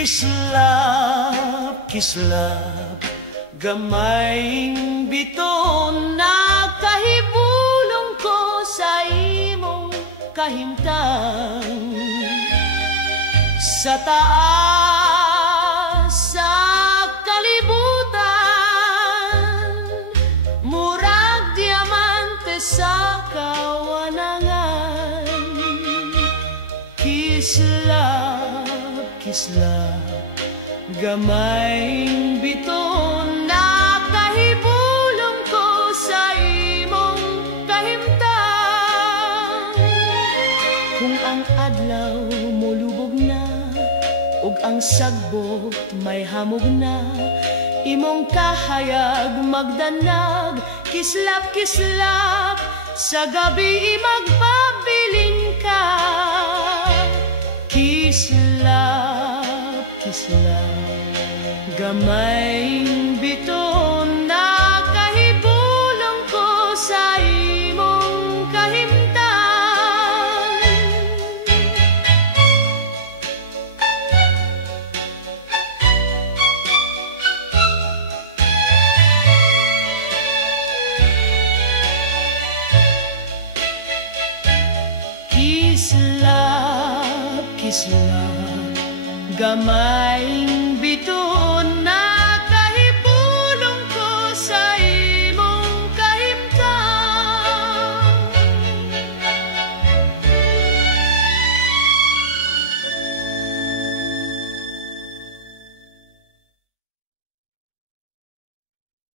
Kislap, gamayng biton na kahibulong ko sa imong kahimtang. Sa taas sa kalibutan, murag diamante sa kawanangan. Kislap, gamayng biton na kahibulong ko sa imong kahimtang. Kung ang adlaw mo lubog na, ug ang sagbot may hamog na, imong kahayag magdanag. Kislap, sa gabi magpabilin ka. Kislap, gamayng biton na kahibulong ko sa imong kahimtang. Kislap, gamayng biton